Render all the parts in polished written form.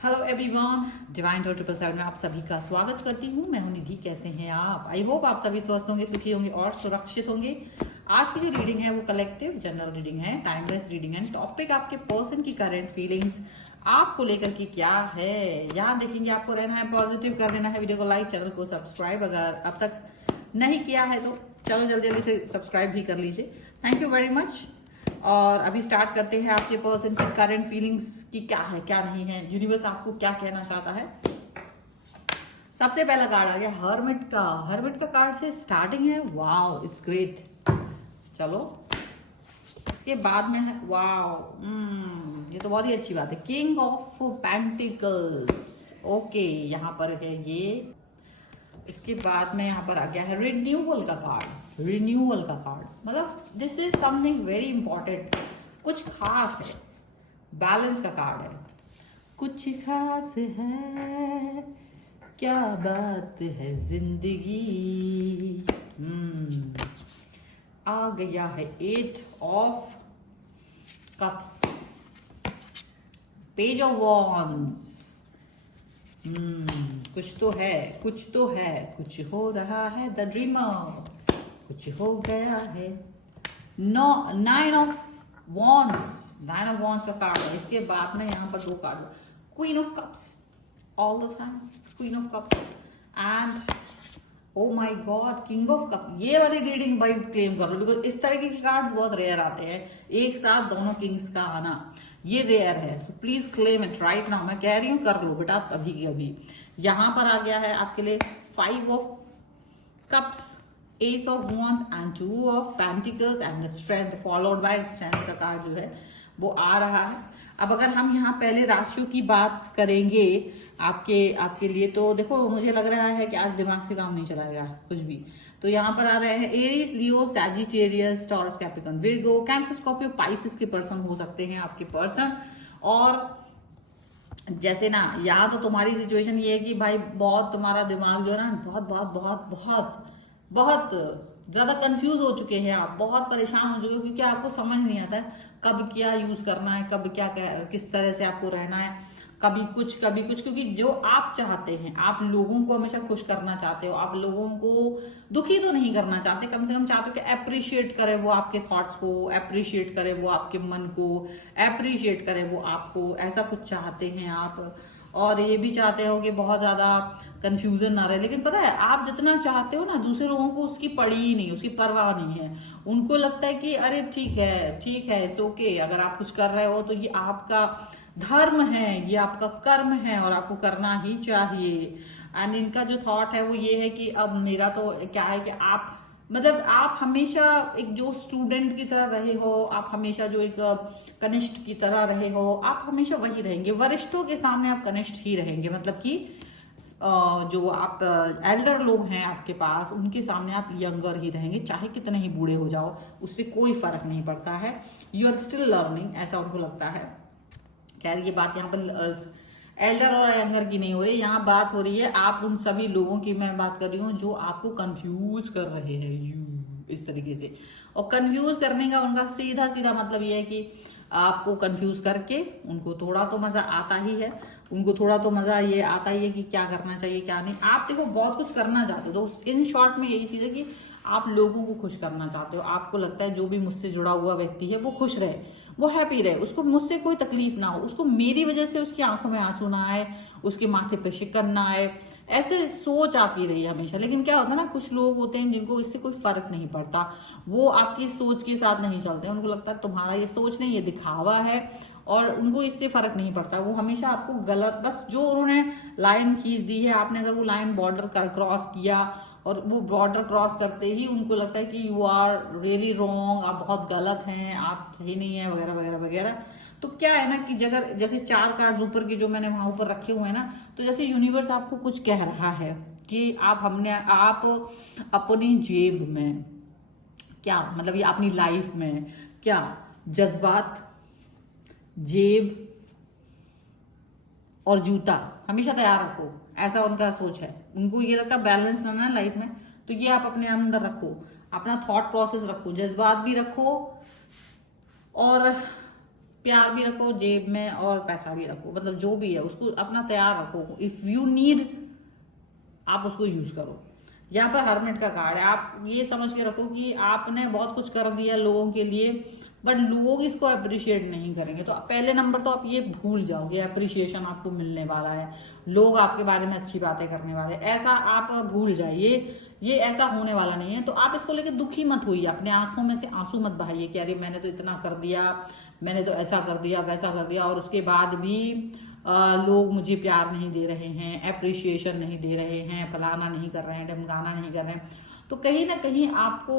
Hello everyone, divine dot 777 में आप सभी का स्वागत करती हूँ। मैं हूँ निधि। कैसे हैं आप? आई होप आप सभी स्वस्थ होंगे, सुखी होंगे और सुरक्षित होंगे। आज की जो रीडिंग है वो कलेक्टिव जनरल रीडिंग है, टाइमलेस रीडिंग है। टॉपिक आपके पर्सन की करंट फीलिंग्स आपको लेकर के क्या है, यहाँ देखेंगे। आपको रहना है पॉजिटिव, कर देना है वीडियो को लाइक, चैनल को सब्सक्राइब अगर अब तक नहीं किया है तो चलो जल्दी जल्दी से सब्सक्राइब भी कर लीजिए। Thank you very much. और अभी स्टार्ट करते हैं। आपके पर्सन की करंट फीलिंग्स की क्या है, क्या नहीं है, यूनिवर्स आपको क्या कहना चाहता है। सबसे पहला कार्ड आ गया हर्मिट का। हर्मिट का कार्ड से स्टार्टिंग है। Wow, it's great. चलो इसके बाद में है वाओ, ये तो बहुत ही अच्छी बात है। King of pentacles. ओके, यहाँ पर है ये। इसके बाद में यहाँ पर आ गया है रिन्यूअल का कार्ड। रिन्यूअल का कार्ड मतलब this is something very important, कुछ खास है। बैलेंस का कार्ड है। कुछ खास है, क्या बात है जिंदगी। आ गया है 8 of cups, page of wands. कुछ तो है, कुछ तो है, कुछ हो रहा है। द ड्रीमर, कुछ हो गया है। No, 9 of wands. 9 of wands का कार्ड है। इसके बाद में यहाँ पर 2 card, queen of cups all the time, queen of cups and oh my god king of cup. ये वाली रीडिंग भाई क्लेम कर लो, बिकॉज इस तरह के कार्ड्स बहुत रेयर आते हैं। एक साथ दोनों किंग्स का आना ये रेयर है। So please claim it right now. मैं कह रही हूँ कर लो बेटा अभी की अभी। यहां पर आ गया है आपके लिए 5 of cups, S of wands and 2 of pentacles and the strength, followed by strength का कार्ड जो है वो आ रहा है। अब अगर हम यहाँ पहले राशियों की बात करेंगे आपके लिए, तो देखो मुझे लग रहा है कि आज दिमाग से काम नहीं चलाएगा कुछ भी। तो यहाँ पर आ रहे हैं Aries, Leo, Sagittarius, Taurus, Capricorn, Virgo, Cancer, Scorpio, Pisces के पर्सन हो सकते हैं आपके पर्सन। और जैसे ना यहाँ तो तुम्हारी सिचुएशन ये है कि भाई बहुत तुम्हारा दिमाग जो है ना बहुत बहुत बहुत बहुत बहुत ज्यादा कंफ्यूज हो चुके हैं आप, बहुत परेशान हो चुके हो, क्योंकि आपको समझ नहीं आता है कब क्या यूज करना है, कब क्या किस तरह से आपको रहना है। कभी कुछ कभी कुछ, क्योंकि जो आप चाहते हैं, आप लोगों को हमेशा खुश करना चाहते हो, आप लोगों को दुखी तो नहीं करना चाहते, कम से कम चाहते हो कि अप्रिशिएट करे वो आपके थॉट्स को, अप्रिशिएट करे वो आपके मन को, अप्रिशिएट करे वो आपको, ऐसा कुछ चाहते हैं आप। और ये भी चाहते हो कि बहुत ज्यादा कंफ्यूजन ना रहे। लेकिन पता है आप जितना चाहते हो ना, दूसरे लोगों को उसकी पड़ी ही नहीं, उसकी परवाह नहीं है। उनको लगता है कि अरे ठीक है ठीक है, इट्स ओके। अगर आप कुछ कर रहे हो तो ये आपका धर्म है, ये आपका कर्म है और आपको करना ही चाहिए। एंड इनका जो थॉट है वो ये है कि अब मेरा तो क्या है कि आप मतलब आप हमेशा एक जो स्टूडेंट की तरह रहे हो, आप हमेशा जो एक कनिष्ठ की तरह रहे हो, आप हमेशा वही रहेंगे। वरिष्ठों के सामने आप कनिष्ठ ही रहेंगे, मतलब कि जो आप एल्डर लोग हैं आपके पास, उनके सामने आप यंगर ही रहेंगे। चाहे कितने ही बूढ़े हो जाओ, उससे कोई फर्क नहीं पड़ता है। यू आर स्टिल लर्निंग, ऐसा उनको लगता है। खैर ये बात यहाँ पर एल्डर और यंगर की नहीं हो रही, यहाँ बात हो रही है आप उन सभी लोगों की मैं बात कर रही हूँ जो आपको कंफ्यूज कर रहे हैं इस तरीके से। और कंफ्यूज करने का उनका सीधा सीधा मतलब ये है कि आपको कंफ्यूज करके उनको थोड़ा तो मजा आता ही है। उनको थोड़ा तो मजा ये आता ही है कि क्या करना चाहिए क्या नहीं। आप देखो बहुत कुछ करना चाहते हो, तो इन शॉर्ट में यही चीज है कि आप लोगों को खुश करना चाहते हो। आपको लगता है जो भी मुझसे जुड़ा हुआ व्यक्ति है वो खुश रहे, वो हैप्पी रहे, उसको मुझसे कोई तकलीफ ना हो, उसको मेरी वजह से उसकी आंखों में आंसू ना आए, उसके माथे पे शिकन ना आए। ऐसे सोच आपकी रही है हमेशा। लेकिन क्या होता है ना, कुछ लोग होते हैं जिनको इससे कोई फर्क नहीं पड़ता, वो आपकी सोच के साथ नहीं चलते। उनको लगता है तुम्हारा ये सोच नहीं, ये दिखावा है, और उनको इससे फर्क नहीं पड़ता। वो हमेशा आपको गलत, बस जो उन्होंने लाइन खींच दी है, आपने अगर वो लाइन बॉर्डर क्रॉस किया और वो बॉर्डर क्रॉस करते ही उनको लगता है कि यू आर रियली रॉन्ग, आप बहुत गलत हैं, आप सही नहीं है, वगैरह वगैरह वगैरह। तो क्या है ना कि जगह जैसे 4 कार्ड ऊपर के जो मैंने वहां ऊपर रखे हुए हैं ना, तो जैसे यूनिवर्स आपको कुछ कह रहा है कि आप अपनी जेब में क्या, मतलब ये अपनी लाइफ में क्या जज्बात, जेब और जूता हमेशा तैयार रखो, ऐसा उनका सोच है। उनको ये लगता है बैलेंस लाना है लाइफ में, तो ये आप अपने अंदर रखो, अपना थॉट प्रोसेस रखो, जज्बात भी रखो और प्यार भी रखो जेब में और पैसा भी रखो, मतलब जो भी है उसको अपना तैयार रखो। इफ यू नीड आप उसको यूज करो। यहाँ पर हरमिट का कार्ड है, आप ये समझ के रखो कि आपने बहुत कुछ कर दिया लोगों के लिए, बट लोग इसको अप्रिशिएट नहीं करेंगे। तो पहले नंबर तो आप ये भूल जाओगे, अप्रिशिएशन आपको मिलने वाला है, लोग आपके बारे में अच्छी बातें करने वाले, ऐसा आप भूल जाइए। ये ऐसा होने वाला नहीं है। तो आप इसको लेकर दुखी मत होइए, अपने आंखों में से आंसू मत बहाइए कि अरे मैंने तो इतना कर दिया, मैंने तो ऐसा कर दिया वैसा कर दिया, और उसके बाद भी लोग मुझे प्यार नहीं दे रहे हैं, अप्रिशिएशन नहीं दे रहे हैं, फलाना नहीं कर रहे हैं, ढमकाना नहीं कर रहे हैं। तो कहीं ना कहीं आपको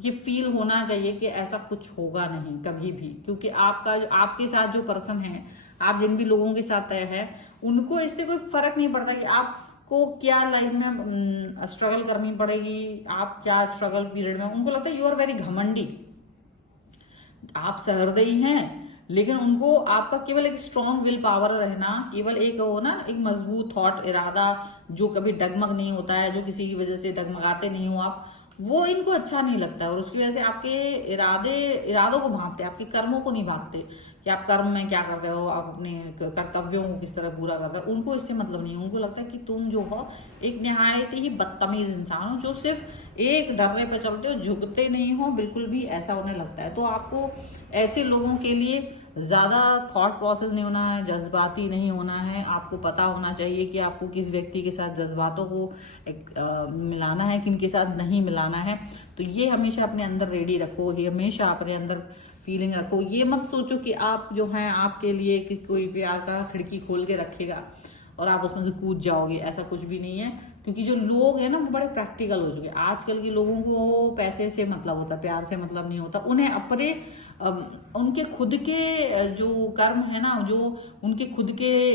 ये फील होना चाहिए कि ऐसा कुछ होगा नहीं कभी भी, क्योंकि आपके साथ जो पर्सन है, आप जिन भी लोगों के साथ तय है, उनको इससे कोई फर्क नहीं पड़ता कि आपको क्या लाइफ में स्ट्रगल करनी पड़ेगी, आप क्या स्ट्रगल पीरियड में। उनको लगता है यू आर वेरी घमंडी, आप सहृदयी हैं, लेकिन उनको आपका केवल एक स्ट्रॉन्ग विल पावर रहना, केवल एक हो ना, एक मजबूत थॉट, इरादा जो कभी डगमग नहीं होता है, जो किसी की वजह से डगमगाते नहीं हो आप, वो इनको अच्छा नहीं लगता है। और उसकी वजह से आपके इरादों को भांपते, आपके कर्मों को नहीं भांपते कि आप कर्म में क्या कर रहे हो, आप अपने कर्तव्यों को किस तरह पूरा कर रहे हो। उनको इससे मतलब नहीं है, उनको लगता है कि तुम जो हो एक निहायत ही बदतमीज इंसान हो, जो सिर्फ एक डरने पे चलते हो, झुकते नहीं हो बिल्कुल भी, ऐसा उन्हें लगता है। तो आपको ऐसे लोगों के लिए ज़्यादा थॉट प्रोसेस नहीं होना है, जज्बाती नहीं होना है। आपको पता होना चाहिए कि आपको किस व्यक्ति के साथ जज्बातों को मिलाना है, किन के साथ नहीं मिलाना है। तो ये हमेशा अपने अंदर रेडी रखो, ये हमेशा अपने अंदर फीलिंग रखो। ये मत सोचो कि आप जो हैं आपके लिए कि कोई प्यार का खिड़की खोल के रखेगा और आप उसमें से कूद जाओगे, ऐसा कुछ भी नहीं है। क्योंकि जो लोग हैं ना वो बड़े प्रैक्टिकल हो चुके हैं। आजकल के लोगों को पैसे से मतलब होता है, प्यार से मतलब नहीं होता। उन्हें अपने उनके खुद के जो कर्म है ना, जो उनके खुद के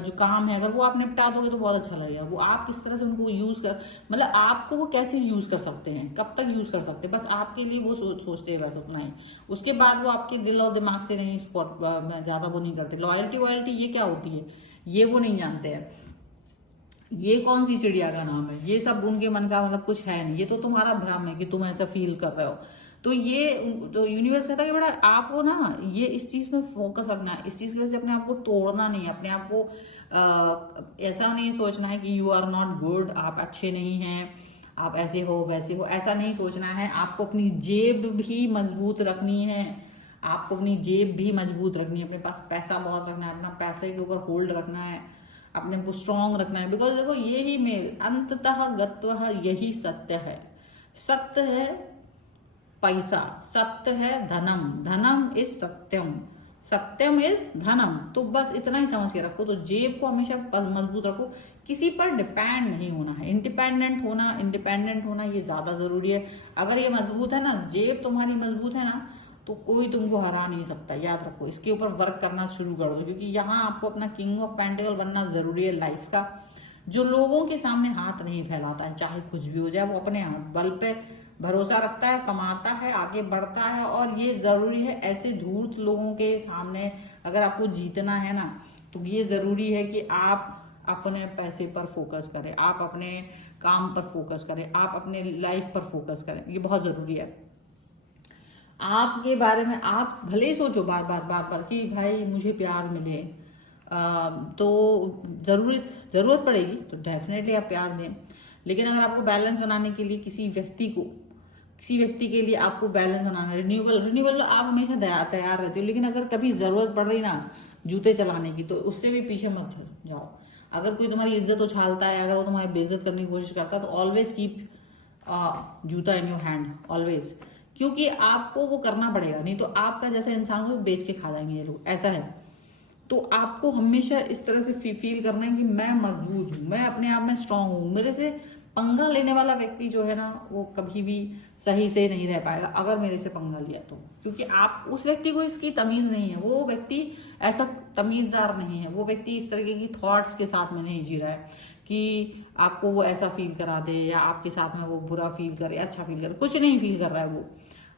जो काम है, अगर वो आप निपटा दोगे तो बहुत अच्छा लगेगा। वो आप किस तरह से उनको यूज कर, मतलब आपको वो कैसे यूज कर सकते हैं, कब तक यूज कर सकते हैं, बस आपके लिए वो सोचते हैं, बस उतना ही। उसके बाद वो आपके दिल और दिमाग से नहीं ज्यादा वो नहीं करते। लॉयल्टी वॉयल्टी ये क्या होती है ये वो नहीं जानते हैं। ये कौन सी चिड़िया का नाम है, ये सब उनके मन का मतलब कुछ है नहीं। ये तो तुम्हारा भ्रम है कि तुम ऐसा फील कर रहे हो। तो यूनिवर्स कहता है कि बेटा आपको ना ये इस चीज में फोकस रखना है, इस चीज की वजह से अपने आप को तोड़ना नहीं है, अपने आप को ऐसा नहीं सोचना है कि यू आर नॉट गुड, आप अच्छे नहीं हैं, आप ऐसे हो वैसे हो, ऐसा नहीं सोचना है। आपको अपनी जेब भी मजबूत रखनी है, आपको अपनी जेब भी मजबूत रखनी है, अपने पास पैसा बहुत रखना है, अपना पैसे के ऊपर होल्ड रखना है, अपने को स्ट्रांग रखना है। बिकॉज देखो यही मेल अंततः गत्वः यही सत्य है। सत्य है पैसा, सत्य है धनम, धनम इज सत्यम, सत्यम इज धनम। तो बस इतना ही समझ के रखो। तो जेब को हमेशा मजबूत रखो, किसी पर डिपेंड नहीं होना है, इंडिपेंडेंट होना ये ज्यादा जरूरी है। अगर ये मजबूत है ना, जेब तुम्हारी मजबूत है ना, तो कोई तुमको हरा नहीं सकता। याद रखो, इसके ऊपर वर्क करना शुरू कर दो, क्योंकि यहाँ आपको अपना किंग ऑफ पेंटिकल बनना जरूरी है लाइफ का। जो लोगों के सामने हाथ नहीं फैलाता है, चाहे कुछ भी हो जाए, वो अपने बल पे भरोसा रखता है, कमाता है, आगे बढ़ता है। और ये जरूरी है, ऐसे धूर्त लोगों के सामने अगर आपको जीतना है ना, तो ये जरूरी है कि आप अपने पैसे पर फोकस करें, आप अपने काम पर फोकस करें, आप अपने लाइफ पर फोकस करें। ये बहुत जरूरी है। आपके बारे में आप भले ही सोचो बार बार कि भाई मुझे प्यार मिले, तो जरूरत पड़ेगी तो डेफिनेटली आप प्यार दें। लेकिन अगर आपको बैलेंस बनाने के लिए किसी व्यक्ति के लिए आपको बैलेंस बनाना, रिन्यूएबल आप हमेशा तैयार रहते हो। लेकिन अगर कभी जरूरत पड़ रही ना जूते चलाने की, तो उससे भी पीछे मत जाओ। अगर कोई तुम्हारी इज्जत उछालता है, अगर वो तुम्हारी बेइज्जत करने की कोशिश करता है, तो ऑलवेज कीप जूता इन योर हैंड, ऑलवेज। क्योंकि आपको वो करना पड़ेगा, नहीं तो आपका जैसा इंसान को बेच के खा जाएंगे ये लोग, ऐसा है। तो आपको हमेशा इस तरह से फील करना है कि मैं मजबूत हूँ, मैं अपने आप में स्ट्रांग हूँ। मेरे से पंगा लेने वाला व्यक्ति जो है ना, वो कभी भी सही से नहीं रह पाएगा अगर मेरे से पंगा लिया तो। क्योंकि आप उस व्यक्ति को इसकी तमीज नहीं है, वो व्यक्ति ऐसा तमीजदार नहीं है, वो व्यक्ति इस तरीके की थॉट्स के साथ में नहीं जी रहा है कि आपको वो ऐसा फील करा दे या आपके साथ में वो बुरा फील करे, अच्छा फील करे। कुछ नहीं फील कर रहा है, वो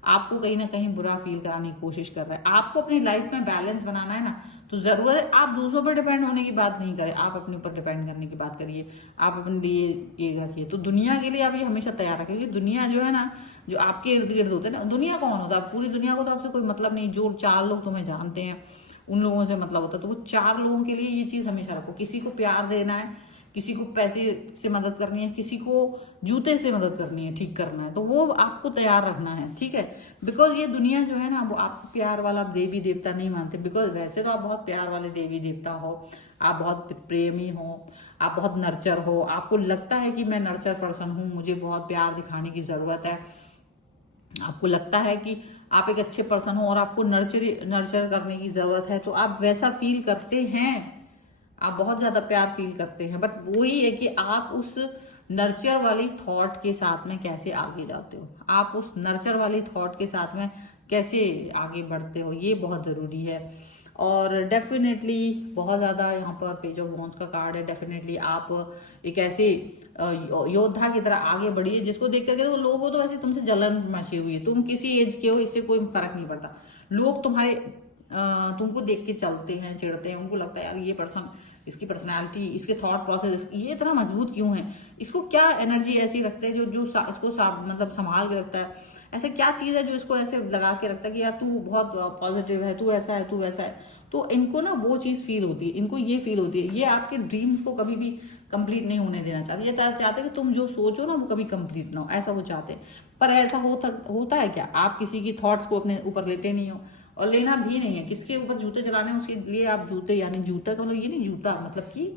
आपको कहीं ना कहीं बुरा फील कराने की कोशिश कर रहा है। आपको अपनी लाइफ में बैलेंस बनाना है ना, तो ज़रूरत है आप दूसरों पर डिपेंड होने की बात नहीं करें, आप अपने ऊपर डिपेंड करने की बात करिए, आप अपने लिए ये रखिए। तो दुनिया के लिए आप ये हमेशा तैयार रखिए, क्योंकि दुनिया जो है ना, जो आपके इर्द गिर्द होते हैं ना, दुनिया कौन होता है, पूरी दुनिया को तो आपसे कोई मतलब नहीं, जो 4 लोग तुम्हें जानते हैं उन लोगों से मतलब होता है। तो वो 4 लोगों के लिए ये चीज़ हमेशा रखो, किसी को प्यार देना है, किसी को पैसे से मदद करनी है, किसी को जूते से मदद करनी है, ठीक करना है, तो वो आपको तैयार रखना है, ठीक है। बिकॉज ये दुनिया जो है ना, वो आपको प्यार वाला देवी देवता नहीं मानते। बिकॉज वैसे तो आप बहुत प्यार वाले देवी देवता हो, आप बहुत प्रेमी हो, आप बहुत नर्चर हो, आपको लगता है कि मैं नर्चर पर्सन हूँ, मुझे बहुत प्यार दिखाने की ज़रूरत है, आपको लगता है कि आप एक अच्छे पर्सन हो और आपको नर्चर करने की ज़रूरत है, तो आप वैसा फील करते हैं, आप बहुत ज़्यादा प्यार फील करते हैं। बट वही है कि आप उस नर्चर वाली थॉट के साथ में कैसे आगे जाते हो, आप उस नर्चर वाली थॉट के साथ में कैसे आगे बढ़ते हो, ये बहुत ज़रूरी है। और डेफिनेटली बहुत ज़्यादा यहाँ पर पेज ऑफ वॉन्ड्स का कार्ड है। डेफिनेटली आप एक ऐसे योद्धा की तरह आगे बढ़िए जिसको देख करके तो लोगों तो वैसे तुमसे जलन मची हुई है, तुम किसी एज के हो, इससे कोई फर्क नहीं पड़ता। लोग तुम्हारे तुमको देख के चलते हैं, चिढ़ते हैं, उनको लगता है यार ये पर्सन, इसकी पर्सनालिटी, इसके थॉट प्रोसेस ये इतना मजबूत क्यों है, इसको क्या एनर्जी ऐसी रखते हैं जो इसको मतलब संभाल के रखता है, ऐसे क्या चीज़ है जो इसको ऐसे लगा के रखता है कि यार तू बहुत पॉजिटिव है, तू ऐसा है, तू वैसा है। तो इनको ना वो चीज़ फील होती है, इनको ये फील होती है, ये आपके ड्रीम्स को कभी भी कंप्लीट नहीं होने देना चाहते, ये चाहते कि तुम जो सोचो ना वो कभी कंप्लीट ना हो, ऐसा वो चाहते हैं। पर ऐसा होता है क्या, आप किसी की थॉट्स को अपने ऊपर लेते नहीं हो, और लेना भी नहीं है। किसके ऊपर जूते चलाने उसके लिए आप जूते, यानी जूता का मतलब ये नहीं, जूता मतलब कि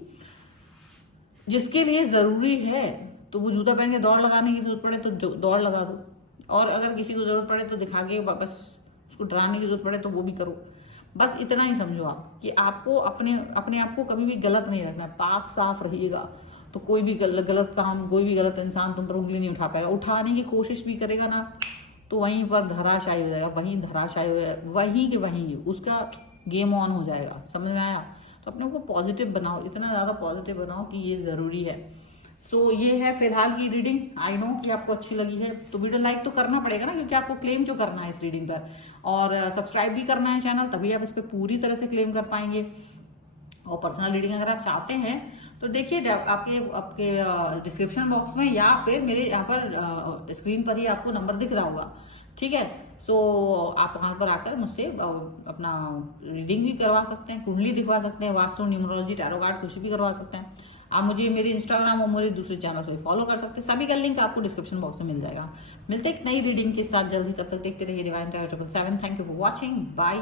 जिसके लिए ज़रूरी है तो वो जूता पहन के दौड़ लगाने की जरूरत पड़े तो दौड़ लगा दो, और अगर किसी को ज़रूरत पड़े तो दिखा के बस उसको डराने की जरूरत पड़े तो वो भी करो। बस इतना ही समझो आप कि आपको अपने आप को कभी भी गलत नहीं रखना है, पाक साफ रहिएगा तो कोई भी गलत काम, कोई भी गलत इंसान तुम पर उंगली नहीं उठा पाएगा। उठाने की कोशिश भी करेगा ना तो वहीं पर धराशायी हो जाएगा, वहीं धराशायी हो जाएगा, वहीं के वहीं उसका गेम ऑन हो जाएगा। समझ में आया? तो अपने को पॉजिटिव बनाओ, इतना ज़्यादा पॉजिटिव बनाओ कि ये ज़रूरी है। सो ये है फिलहाल की रीडिंग। आई नो कि आपको अच्छी लगी है तो वीडियो लाइक तो करना पड़ेगा ना, क्योंकि आपको क्लेम जो करना है इस रीडिंग पर, और सब्सक्राइब भी करना है चैनल, तभी आप इस पर पूरी तरह से क्लेम कर पाएंगे। और पर्सनल रीडिंग अगर आप चाहते हैं तो देखिए आपके डिस्क्रिप्शन बॉक्स में या फिर मेरे यहाँ पर स्क्रीन पर ही आपको नंबर दिख रहा होगा, ठीक है। सो आप वहाँ पर आकर मुझसे अपना रीडिंग भी करवा सकते हैं, कुंडली दिखवा सकते हैं, वास्तु, न्यूमरोलॉजी, टैरो कार्ड कुछ भी करवा सकते हैं। आप मुझे मेरे इंस्टाग्राम और मेरे दूसरे चैनल पे फॉलो कर सकते हैं, सभी का लिंक आपको डिस्क्रिप्शन बॉक्स में मिल जाएगा। मिलते एक नई रीडिंग के साथ जल्दी, तब तक देखते रहिए divine time 777। Thank you for watching, bye.